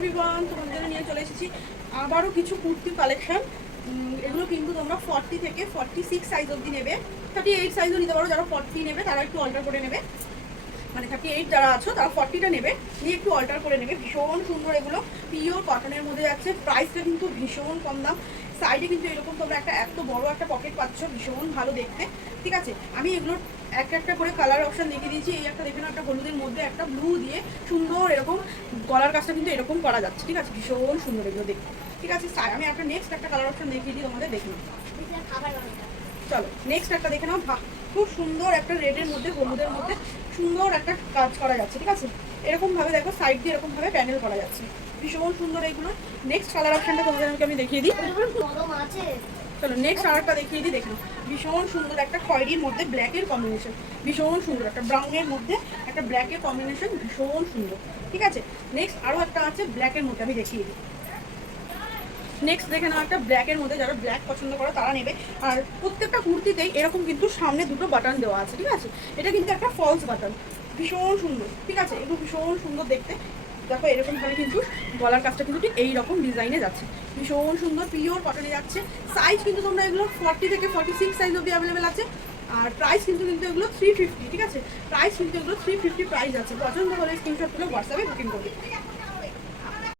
Everyone, তোমাদের জন্য নিয়ে চলে এসেছি আবারও কিছু কুর্তি কালেকশন। এগুলো কিন্তু তোমরা 40 থেকে 46 সাইজ অবধি নেবে। 38 সাইজও নিতে পারো, যারা 40 নেবে তারা একটু অল্টার করে নেবে, মানে 38 যারা আছো তারা 40টা নেবে, নিয়ে একটু অল্টার করে নেবে। ভীষণ সুন্দর, এগুলো পিওর কটনের মধ্যে যাচ্ছে। প্রাইসটা কিন্তু ভীষণ কম দাম। সাইডে কিন্তু এরকম তোমরা এত বড় একটা পকেট পাচ্ছ, ভীষণ ভালো দেখতে। ঠিক আছে, আমি এগুলোর একটা করে কালার অপশন দেখিয়ে দিয়েছি। এই একটা দেখে নাও, একটা হলুদের মধ্যে একটা ব্লু দিয়ে সুন্দর এরকম গলার কাজটা কিন্তু এরকম করা যাচ্ছে। ঠিক আছে, ভীষণ সুন্দর এগুলো দেখতে। ঠিক আছে, আমি একটা নেক্সট একটা কালার অপশন দেখিয়ে দিই তোমাদের, দেখে নাও। চলো নেক্সট একটা দেখে নাও। খুব সুন্দর একটা রেডের মধ্যে হলুদের মধ্যে সুন্দর একটা কাজ করা যাচ্ছে। ঠিক আছে, এরকম ভাবে দেখো সাইড দিয়ে এরকম ভাবে প্যানেল করা যাচ্ছে, ভীষণ সুন্দর এইগুলো। নেক্সট কালার অপশনটা তোমাদেরকে আমি দেখিয়ে দিই। চলো নেক্সট আরেকটা দেখিয়ে দিই, দেখুন ভীষণ সুন্দর একটা খয়েরির মধ্যে ব্ল্যাকের কম্বিনেশন, ভীষণ সুন্দর একটা ব্রাউনের মধ্যে একটা ব্ল্যাকের কম্বিনেশন, ভীষণ সুন্দর। ঠিক আছে, নেক্সট আরও একটা আছে ব্ল্যাকের মধ্যে, আমি দেখিয়ে দিই। নেক্সট দেখে নাও একটা ব্ল্যাকের মধ্যে, যারা ব্ল্যাক পছন্দ করো তারা নেবে। আর প্রত্যেকটা কুর্তিতেই এরকম কিন্তু সামনে দুটো বাটন দেওয়া আছে। ঠিক আছে, এটা কিন্তু একটা ফলস বাটন, ভীষণ সুন্দর। ঠিক আছে, এগুলো ভীষণ সুন্দর দেখতে। দেখো এরকম ভাবে কিন্তু গলার কাজটা কিন্তু ঠিক এইরকম ডিজাইনে যাচ্ছে, ভীষণ সুন্দর পিওর কটনে যাচ্ছে। সাইজ কিন্তু তোমরা এগুলো 40 থেকে 46 সাইজ অবধি অ্যাভেলেবেল আছে। আর প্রাইস কিন্তু এগুলো 350। ঠিক আছে, প্রাইস কিন্তু এগুলো 350 প্রাইস আছে। পছন্দ হলে স্ক্রিনশট তুলে হোয়াটসঅ্যাপে বুকিং করবে।